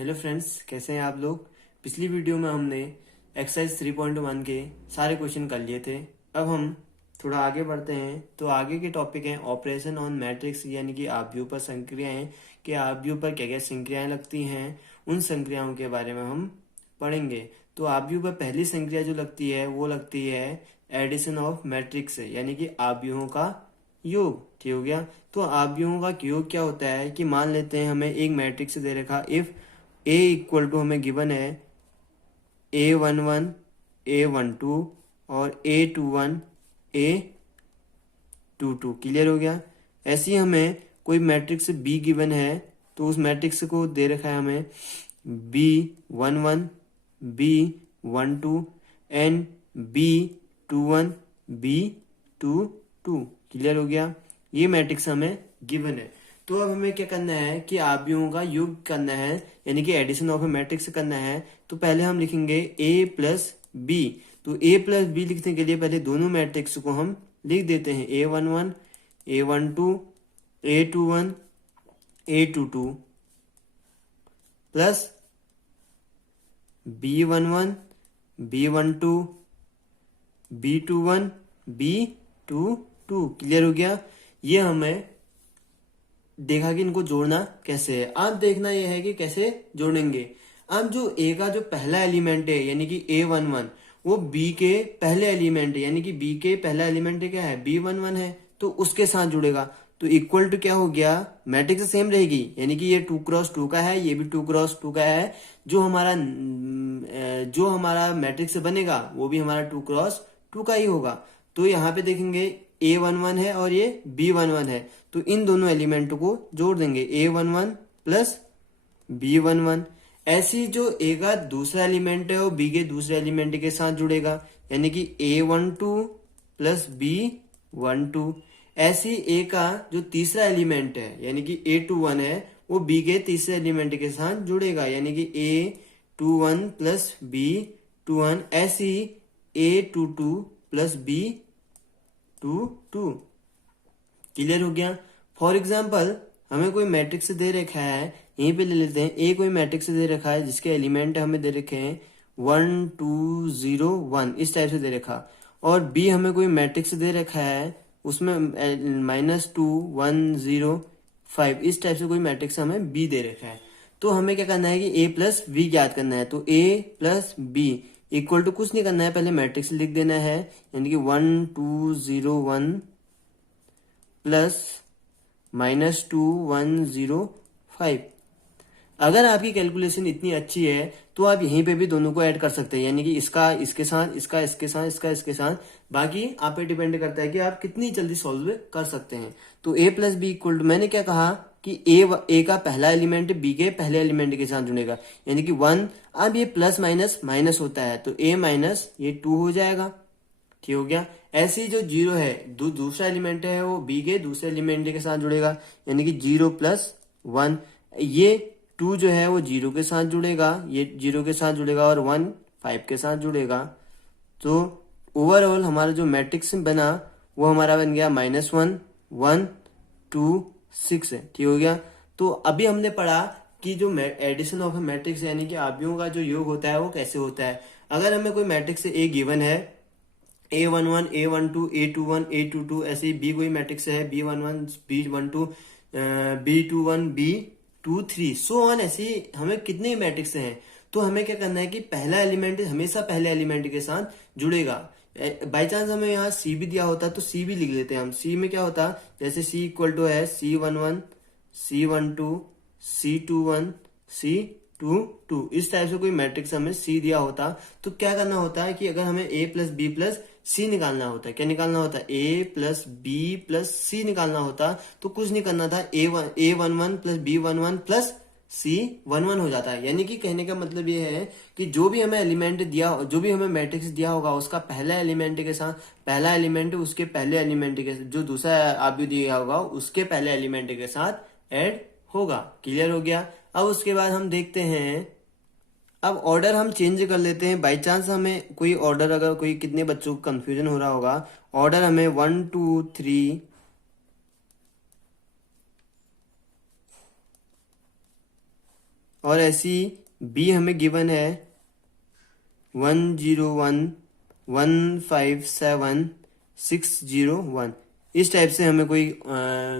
Hello friends, कैसे हैं आप लोग। पिछली वीडियो में हमने एक्सरसाइज 3.1 के सारे क्वेश्चन कर लिए थे। अब हम थोड़ा आगे बढ़ते हैं। तो आगे के टॉपिक हैं ऑपरेशन ऑन मैट्रिक्स, यानी कि आव्यूह पर संक्रियाएं कि आव्यूह पर क्या क्या संक्रियाएं लगती हैं, उन संक्रियाओं के बारे में हम पढ़ेंगे। तो आव्यूह पर पहली संक्रिया जो लगती है वो लगती है एडिशन ऑफ मैट्रिक्स, यानी कि आव्यूहों का योग। ठीक हो गया। तो आव्यूहों का योग क्या होता है कि मान लेते हैं हमें एक मैट्रिक्स दे रखा, इफ ए इक्वल टू हमें गिवन है A11 A12 और A21 A22। क्लियर हो गया। ऐसे ही हमें कोई मैट्रिक्स बी गिवन है, तो उस मैट्रिक्स को दे रखा है हमें B11 B12 and B21 B22। Clear हो गया। ये मैट्रिक्स हमें गिवन है। तो अब हमें क्या करना है कि आव्यूहों का योग करना है, यानी कि एडिशन ऑफ ए मैट्रिक्स करना है। तो पहले हम लिखेंगे a प्लस बी। तो a प्लस बी लिखने के लिए पहले दोनों मैट्रिक्स को हम लिख देते हैं, A11 A12 A21 A22 plus B11 B12 B21 B22। Clear हो गया। ये हमें देखा कि इनको जोड़ना कैसे है। अब देखना यह है कि कैसे जोड़ेंगे। अब जो ए का जो पहला एलिमेंट है यानी कि A11, वो बी के पहले एलिमेंट है, यानी कि बी के पहला एलिमेंट क्या है, B11 है, तो उसके साथ जुड़ेगा। तो इक्वल टू क्या हो गया, मैट्रिक्स सेम रहेगी, यानी कि ये 2x2 का है, ये भी 2x2 का है। जो हमारा मैट्रिक्स बनेगा वो भी हमारा 2x2 का ही होगा। तो यहाँ पे देखेंगे A11 है और ये B11 है, तो इन दोनों एलिमेंट को जोड़ देंगे, A11 प्लस B11। ऐसी जो A का दूसरा एलिमेंट है वो B के दूसरे एलिमेंट के साथ जुड़ेगा, यानी कि A12 प्लस B12। ऐसी A का जो तीसरा एलिमेंट है यानी कि A21 है, वो B के तीसरे एलिमेंट के साथ जुड़ेगा, यानी कि A21 प्लस B21। ऐसी A22 प्लस B22। क्लियर हो गया। फॉर एग्जाम्पल हमें कोई मैट्रिक्स दे रखा है, यहीं पे ले लेते हैं। ए कोई मैट्रिक्स दे रखा है जिसके एलिमेंट हमें दे रखे हैं 1 2 0 1, इस टाइप से दे रखा। और बी हमें कोई मैट्रिक्स दे रखा है, उसमें -2 1 0 5, इस टाइप से कोई मैट्रिक्स हमें बी दे रखा है। तो हमें क्या करना है कि ए प्लस बी ज्ञात करना है। तो ए प्लस बी इक्वल टू कुछ नहीं करना है, पहले मैट्रिक्स लिख देना है, यानी कि 1 2 0 1 प्लस -2 1 0 5। अगर आपकी कैलकुलेशन इतनी अच्छी है तो आप यहीं पे भी दोनों को ऐड कर सकते हैं, यानी कि इसका इसके साथ, इसका इसके साथ, इसका इसके साथ। बाकी आप पे डिपेंड करता है कि आप कितनी जल्दी सॉल्व कर सकते हैं। तो a plus B equal to, मैंने क्या कहा कि ए का पहला एलिमेंट बी के पहले एलिमेंट के साथ जुड़ेगा, यानी कि 1। अब ये प्लस माइनस माइनस होता है, तो a माइनस ये 2 हो जाएगा। ठीक हो गया। ऐसे ही जो 0 है, दूसरा एलिमेंट है, वो बी के दूसरे एलिमेंट के साथ जुड़ेगा, यानी कि 0 प्लस 1। ये 2 जो है वो 0 के साथ जुड़ेगा, ये 0 के साथ जुड़ेगा, और 1 5 के साथ जुड़ेगा। तो ओवरऑल हमारा जो मैट्रिक्स बना वो हमारा बन गया -1 1 2 6 है। ठीक हो गया। तो अभी हमने पढ़ा कि जो एडिशन ऑफ ए मैट्रिक्स यानी कि आव्यूहों का जो योग होता है वो कैसे होता है। अगर हमें कोई मैट्रिक्स ए गिवन है, A11 A12 A21 A22, ऐसे ही बी कोई मैट्रिक्स है, B11 B12 B21 B23 so on. ऐसे ही हमें कितने मैट्रिक्स हैं, तो हमें क्या करना है कि पहला एलिमेंट हमेशा पहले एलिमेंट के साथ जुड़ेगा। बाई चांस हमें यहाँ सी भी दिया होता तो सी भी लिख लेते हैं हम। सी में क्या होता, जैसे सी इक्वल टू है C11 C12 C21 C22, इस टाइप से कोई मैट्रिक्स हमें सी दिया होता तो क्या करना होता है कि अगर हमें a प्लस बी प्लस सी निकालना होता है, क्या निकालना होता है, a प्लस बी प्लस सी निकालना होता, तो कुछ नहीं करना था, A11 plus B11 plus C11 हो जाता है। यानी कि कहने का मतलब ये है कि जो भी हमें एलिमेंट दिया, जो भी हमें मैट्रिक्स दिया होगा, उसका पहला एलिमेंट के साथ, पहला एलिमेंट उसके पहले एलिमेंट के, जो दूसरा आव्यूह दिया होगा उसके पहले एलिमेंट के साथ ऐड होगा। क्लियर हो गया। अब उसके बाद हम देखते हैं, अब ऑर्डर हम चेंज कर लेते हैं। बाई चांस हमें कोई ऑर्डर, अगर कोई कितने बच्चों को कंफ्यूजन हो रहा होगा, ऑर्डर हमें 1 2 3 1 और ऐसी बी हमें गिवन है 101157601। इस टाइप से हमें कोई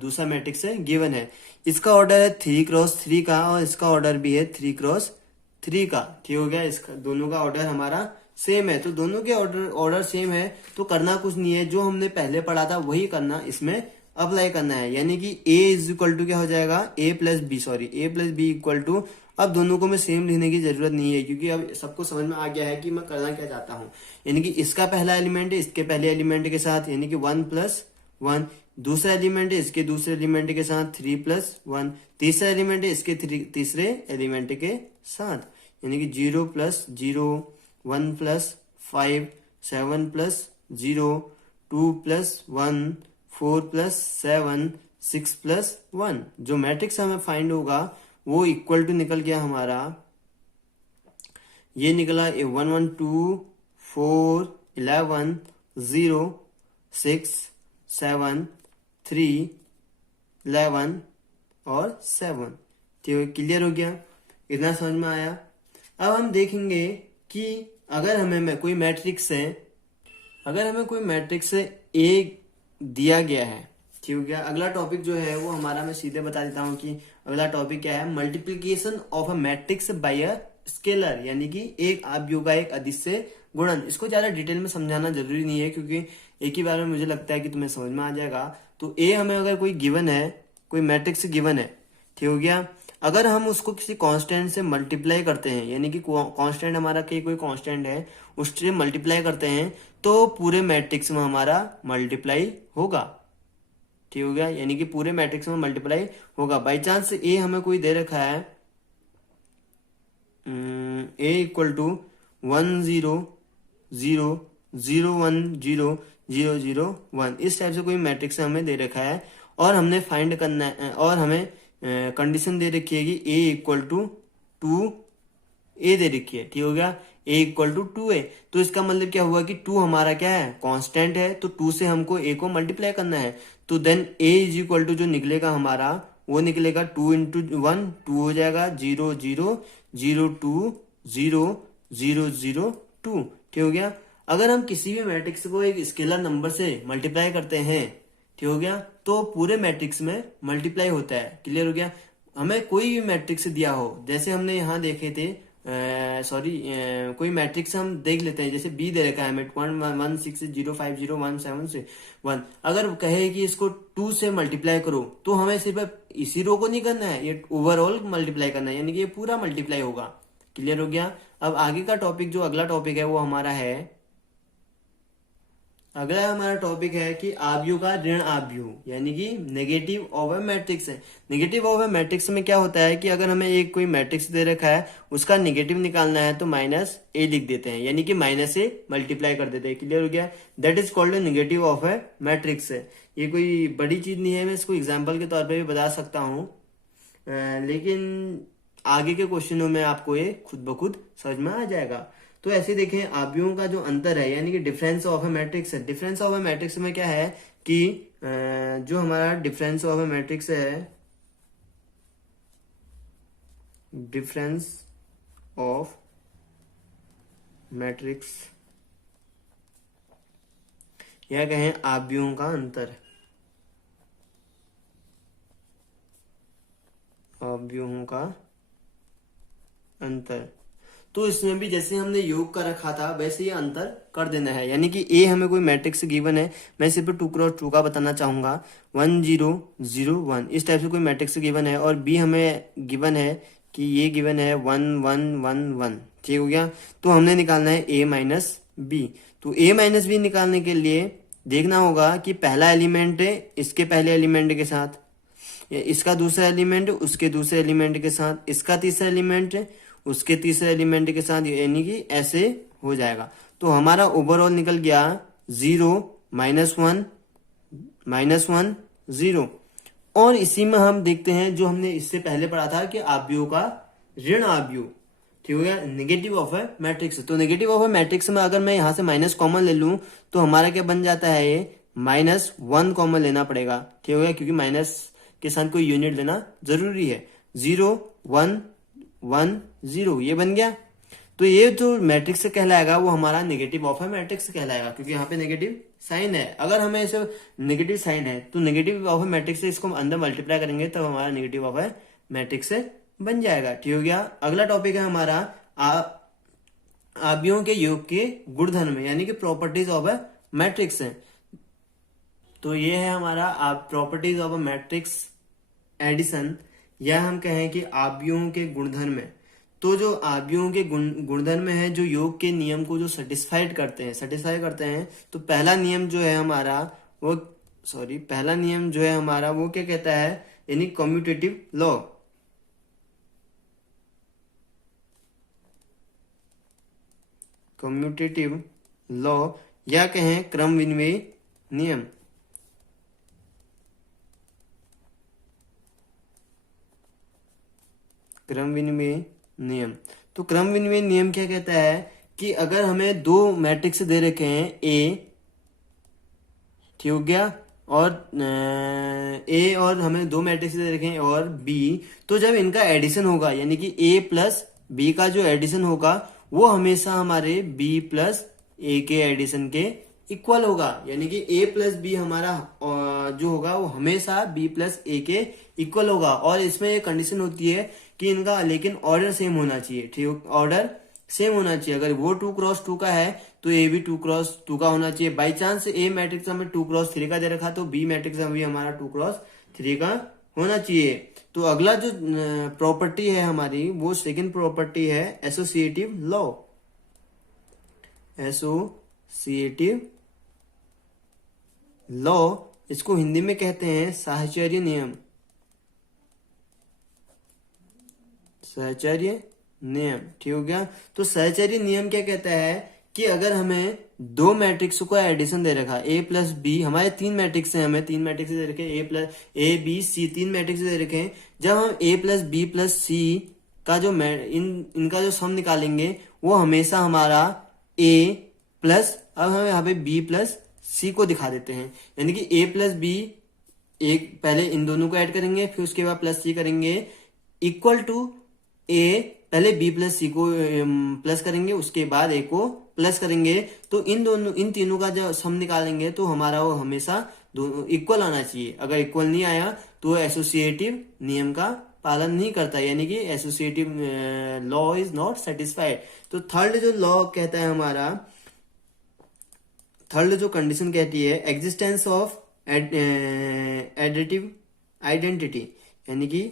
दूसरा मैट्रिक्स है गिवन है। इसका ऑर्डर है 3x3 का और इसका ऑर्डर भी है 3x3 का। ठीक हो गया, इसका दोनों का ऑर्डर हमारा सेम है, तो दोनों के ऑर्डर सेम है, तो करना कुछ नहीं है, जो हमने पहले पढ़ा था वही करना, इसमें अप्लाई करना है। यानी कि a इज इक्वल टू क्या हो जाएगा, a plus B equal to, अब दोनों को मैं सेम लिखने की जरूरत नहीं है क्योंकि अब सबको समझ में आ गया है कि मैं करना क्या चाहता हूँ। यानी कि इसका पहला एलिमेंट है इसके पहले एलिमेंट के साथ, यानी कि 1+1, दूसरा एलिमेंट है इसके दूसरे एलिमेंट के साथ 3+1, तीसरा एलिमेंट है इसके तीसरे एलिमेंट के साथ, यानी कि 0+0, 1+5, 7+0, 2+1, 4+7, 6+1। जो मैट्रिक्स हमें फाइंड होगा वो इक्वल टू निकल गया हमारा, ये निकला 1 1 2 4 11 0 6 7 3 11 और 7। ठीक है, क्लियर हो गया, इतना समझ में आया। अब हम देखेंगे कि अगर हमें कोई मैट्रिक्स है, अगर हमें कोई मैट्रिक्स ए दिया गया है, ठीक हो गया। अगला टॉपिक जो है वो हमारा, मैं सीधे बता देता हूँ कि अगला टॉपिक क्या है, multiplication of a matrix bye a scalar, यानी कि एक अवयव का एक अदिश से गुणन। इसको ज्यादा डिटेल में समझाना जरूरी नहीं है क्योंकि एक ही बार में मुझे लगता है कि तुम्हें समझ में आ जाएगा। तो ए हमें अगर कोई गिवन है, कोई मैट्रिक्स गिवन है, ठीक हो गया, अगर हम उसको किसी कांस्टेंट से मल्टीप्लाई करते हैं, यानी कि कांस्टेंट हमारा कोई कांस्टेंट है उससे मल्टीप्लाई करते हैं, तो पूरे मैट्रिक्स में हमारा मल्टीप्लाई होगा। ठीक हो गया, यानी कि पूरे मैट्रिक्स में मल्टीप्लाई होगा। बाई चांस ए हमें कोई दे रखा है, ए इक्वल टू 1 0 0 0 1 0 0 0 1, इस टाइप से कोई मैट्रिक्स हमें दे रखा है और हमने फाइंड करना है, और हमें कंडीशन दे रखी है कि a इक्वल टू 2a दे रखी है। ठीक हो गया, a इक्वल टू 2a, तो इसका मतलब क्या हुआ कि 2 हमारा क्या है, कांस्टेंट है, तो 2 से हमको a को मल्टीप्लाई करना है, तो then a is equal to जो निकलेगा हमारा वो निकलेगा 2 इंटू 1 2 हो जाएगा, 0 0 0 2 0 0 0 2। ठीक हो गया। अगर हम किसी भी मैट्रिक्स को एक स्केलर नंबर से मल्टीप्लाई करते हैं, ठीक हो गया, तो पूरे मैट्रिक्स में मल्टीप्लाई होता है। क्लियर हो गया। हमें कोई भी मैट्रिक्स दिया हो, जैसे हमने यहाँ देखे थे, कोई मैट्रिक्स हम देख लेते हैं, जैसे बी दे रखा है हमें 1 6 0 5 0 1 7 से 1, अगर कहे कि इसको 2 से मल्टीप्लाई करो, तो हमें सिर्फ इसी रो को नहीं करना है, ये ओवरऑल मल्टीप्लाई करना है, यानी कि ये पूरा मल्टीप्लाई होगा। क्लियर हो गया। अब आगे का टॉपिक, जो अगला टॉपिक है वो हमारा है, अगला हमारा टॉपिक है कि आव्यूह का ऋण आव्यूह, यानी कि नेगेटिव ऑफ ए मैट्रिक्स है। नेगेटिव ऑफ ए मैट्रिक्स में क्या होता है कि अगर हमें एक कोई मैट्रिक्स दे रखा है, उसका नेगेटिव निकालना है तो -a लिख देते हैं, यानी कि -a मल्टीप्लाई कर देते हैं। क्लियर हो गया, that is called negative of A matrix है। ये कोई बड़ी चीज नहीं है, मैं इसको एग्जाम्पल के तौर पर भी बता सकता हूँ, लेकिन आगे के क्वेश्चनों में आपको ये खुद ब खुद समझ में आ जाएगा। तो ऐसे देखें, आव्यूहों का जो अंतर है, यानी कि डिफरेंस ऑफ ए मैट्रिक्स है। डिफरेंस ऑफ ए मैट्रिक्स में क्या है कि जो हमारा डिफरेंस ऑफ ए मैट्रिक्स है, डिफरेंस ऑफ मैट्रिक्स या कहें आव्यूहों का अंतर, आव्यूहों का अंतर, तो इसमें भी जैसे हमने योग का रखा था वैसे ही अंतर कर देना है। यानी कि ए हमें कोई मैट्रिक्स गिवन है, मैं सिर्फ 2x2 का बताना चाहूंगा, 1 0 0 1, इस टाइप से कोई मैट्रिक्स गिवन है, और बी हमें गिवन है कि ये गिवन है 1 1 1 1। ठीक हो गया, तो हमने निकालना है a माइनस बी। तो a माइनस बी निकालने के लिए देखना होगा कि पहला एलिमेंट है इसके पहले एलिमेंट के साथ, इसका दूसरा एलिमेंट उसके दूसरे एलिमेंट के साथ, इसका तीसरा एलिमेंट उसके तीसरे एलिमेंट के साथ, यानी कि ऐसे हो जाएगा। तो हमारा ओवरऑल निकल गया 0 -1 -1 0। और इसी में हम देखते हैं जो हमने इससे पहले पढ़ा था कि आव्यूह का ऋण आव्यूह। ठीक हो गया, नेगेटिव ऑफ ए मैट्रिक्स। तो नेगेटिव ऑफ ए मैट्रिक्स में अगर मैं यहां से माइनस कॉमन ले लूं तो हमारा क्या बन जाता है, ये -1 कॉमन लेना पड़ेगा। ठीक हो गया, क्योंकि माइनस के साथ कोई यूनिट लेना जरूरी है। 0 1 1 0 ये बन गया। तो ये जो मैट्रिक्स कहलाएगा वो हमारा नेगेटिव ऑफ ए मैट्रिक्स कहलाएगा, क्योंकि यहाँ पे नेगेटिव साइन है। अगर हमें ऐसे नेगेटिव साइन है तो नेगेटिव ऑफ ए मैट्रिक्स से इसको अंदर मल्टीप्लाई करेंगे तब हमारा नेगेटिव ऑफ ए मैट्रिक्स बन जाएगा। ठीक हो गया। अगला टॉपिक है हमारा आव्यूहों के योग के गुणधर्म यानी कि प्रॉपर्टीज ऑफ ए मैट्रिक्स है। तो ये है हमारा properties of a matrix addition, या हम कहें कि आव्यूहों के गुणधर्म है। तो जो आव्यूहों के गुणधर्म है जो योग के नियम को जो सेटिस्फाई करते हैं, तो पहला नियम जो है हमारा वो क्या कहता है, यानी कम्यूटेटिव लॉ। कम्यूटेटिव लॉ या कहें क्रम विनिमय नियम। क्रम विनिमय नियम। तो क्रम विनिमय नियम क्या कहता है कि अगर हमें दो मैट्रिक्स दे रखे हैं ए, ठीक हो गया, और ए और हमें दो मैट्रिक्स दे रखे हैं और बी, तो जब इनका एडिशन होगा यानी कि ए प्लस बी का जो एडिशन होगा वो हमेशा हमारे बी प्लस ए के एडिशन के इक्वल होगा। यानी कि ए प्लस बी हमारा जो होगा वो हमेशा बी प्लस ए के इक्वल होगा। और इसमें एक कंडीशन होती है कि इनका लेकिन ऑर्डर सेम होना चाहिए। ठीक, ऑर्डर सेम होना चाहिए। अगर वो 2x2 का है तो ए भी 2x2 का होना चाहिए। बाई चांस ए मैट्रिक्स हमें 2x3 का दे रखा तो बी मैट्रिक्स भी हमारा 2x3 का होना चाहिए। तो अगला जो प्रॉपर्टी है हमारी वो सेकंड प्रॉपर्टी है एसोसिएटिव लॉ। एसोसिएटिव लॉ, इसको हिंदी में कहते हैं साहचर्य नियम। सहचर्य नियम, ठीक हो गया। तो सहचर्य नियम क्या कहता है कि अगर हमें दो मैट्रिक्स को एडिशन दे रखा ए प्लस बी, हमारे तीन मैट्रिक्स हैं, हमें तीन मैट्रिक्स दे रखे ए प्लस ए बी सी, तीन मैट्रिक्स दे रखे हैं। जब हम ए प्लस बी प्लस सी का जो इनका जो सम निकालेंगे वो हमेशा हमारा ए प्लस, अब हम यहाँ पे बी प्लस सी को दिखा देते हैं, यानी कि ए प्लस बी, एक पहले इन दोनों को ऐड करेंगे फिर उसके बाद प्लस सी करेंगे, इक्वल टू ए, पहले बी प्लस सी को प्लस करेंगे उसके बाद ए को प्लस करेंगे। तो इन तीनों का जब सम निकालेंगे तो हमारा वो हमेशा इक्वल आना चाहिए। अगर इक्वल नहीं आया तो एसोसिएटिव नियम का पालन नहीं करता, यानी कि associative law is not satisfied. तो थर्ड जो लॉ कहता है हमारा, थर्ड जो कंडीशन कहती है एग्जिस्टेंस ऑफ एडिटिव आइडेंटिटी, यानी कि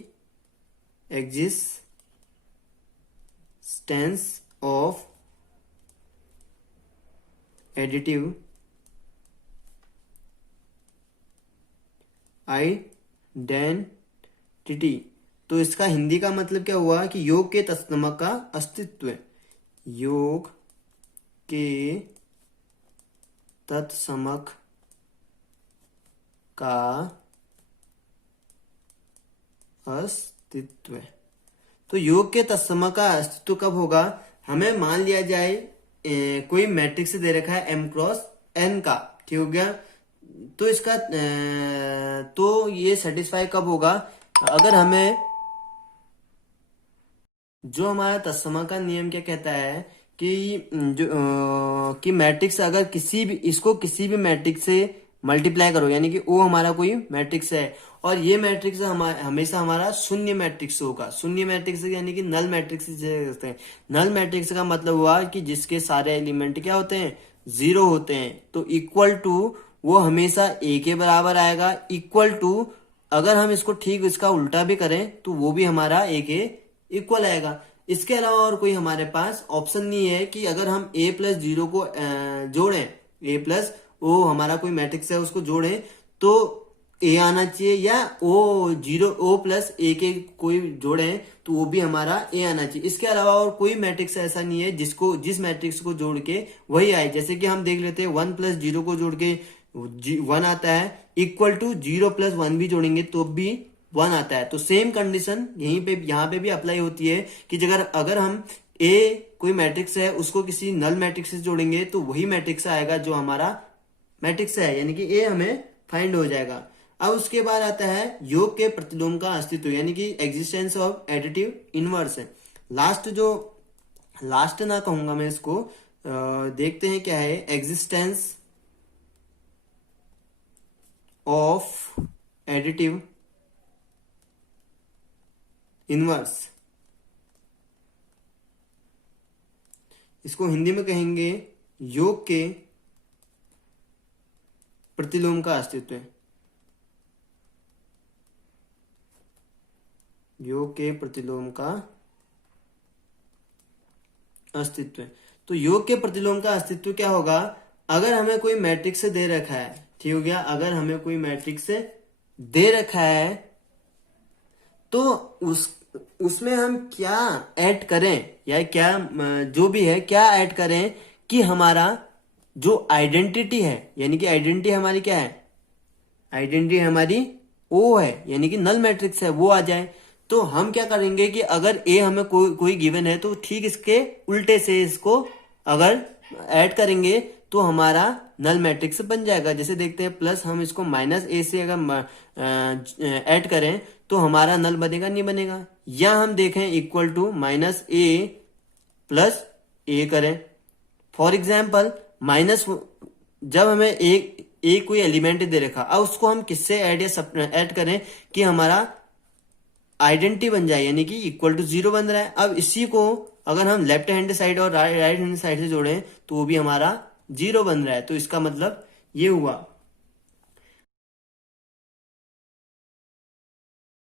एग्जिस्टेंस ऑफ एडिटिव आइडेंटिटी। तो इसका हिंदी का मतलब क्या हुआ कि योग के तत्समक का अस्तित्व, योग के तत्समक का अस्तित्व। तो योग के तत्समक का अस्तित्व कब होगा, हमें मान लिया जाए कोई मैट्रिक्स दे रखा है m क्रॉस n का, ठीक हो गया। तो इसका तो ये सेटिस्फाई कब होगा, अगर हमें जो हमारा तत्समक का नियम क्या कहता है कि कि मैट्रिक्स अगर इसको किसी भी मैट्रिक्स से मल्टीप्लाई करो, यानी कि वो हमारा कोई मैट्रिक्स है और ये मैट्रिक्स हमेशा हमारा शून्य मैट्रिक्स होगा। शून्य मैट्रिक्स यानी कि नल मैट्रिक्स कहते हैं। नल मैट्रिक्स का मतलब हुआ कि जिसके सारे एलिमेंट क्या होते हैं, जीरो होते हैं। तो इक्वल टू वो हमेशा ए के बराबर आएगा, इक्वल टू अगर हम इसको ठीक इसका उल्टा भी करें तो वो भी हमारा ए के इक्वल आएगा। इसके अलावा और कोई हमारे पास ऑप्शन नहीं है कि अगर हम a प्लस 0 को जोड़ें, a प्लस ओ हमारा कोई मैट्रिक्स है उसको जोड़ें तो a आना चाहिए, या o प्लस a के कोई जोड़ें तो वो भी हमारा a आना चाहिए। इसके अलावा और कोई मैट्रिक्स ऐसा नहीं है जिस मैट्रिक्स को जोड़ के वही आए। जैसे कि हम देख लेते हैं 1 प्लस 0 को जोड़ के 1 आता है, इक्वल टू 0 प्लस 1 भी जोड़ेंगे तो भी 1 आता है। तो सेम कंडीशन यहाँ पे भी अप्लाई होती है कि अगर हम a कोई मैट्रिक्स है उसको किसी नल मैट्रिक्स से जोड़ेंगे तो वही मैट्रिक्स आएगा जो हमारा मैट्रिक्स है, यानी कि a हमें फाइंड हो जाएगा। अब उसके बाद आता है योग के प्रतिलोम का अस्तित्व, यानी कि एग्जिस्टेंस ऑफ एडिटिव इनवर्स है। लास्ट ना कहूंगा मैं इसको, देखते हैं क्या है। एग्जिस्टेंस ऑफ एडिटिव इनवर्स, इसको हिंदी में कहेंगे योग के प्रतिलोम का अस्तित्व। योग के प्रतिलोम का अस्तित्व। तो योग के प्रतिलोम का अस्तित्व क्या होगा? अगर हमें कोई मैट्रिक्स दे रखा है, ठीक हो गया, अगर हमें कोई मैट्रिक्स दे रखा है तो उसमें हम क्या ऐड करें, या क्या जो भी है क्या ऐड करें कि हमारा जो आइडेंटिटी है, यानी कि आइडेंटिटी हमारी क्या है, आइडेंटिटी हमारी ओ है, यानी कि नल मैट्रिक्स है, वो आ जाए। तो हम क्या करेंगे कि अगर ए हमें कोई गिवन है तो ठीक इसके उल्टे से इसको अगर ऐड करेंगे तो हमारा नल मैट्रिक्स बन जाएगा। जैसे देखते हैं, प्लस हम इसको माइनस ए से अगर ऐड करें तो हमारा नल बनेगा, नहीं बनेगा। या हम देखें equal to minus a plus a करें। फॉर एग्जाम्पल माइनस, जब हमें एक कोई एलिमेंट दे रखा, अब उसको हम किससे ऐड या ऐड करें कि हमारा आइडेंटिटी बन जाए, यानी कि इक्वल टू 0 बन रहा है। अब इसी को अगर हम लेफ्ट हैंड साइड और राइट हैंड साइड से जोड़ें तो वो भी हमारा 0 बन रहा है। तो इसका मतलब ये हुआ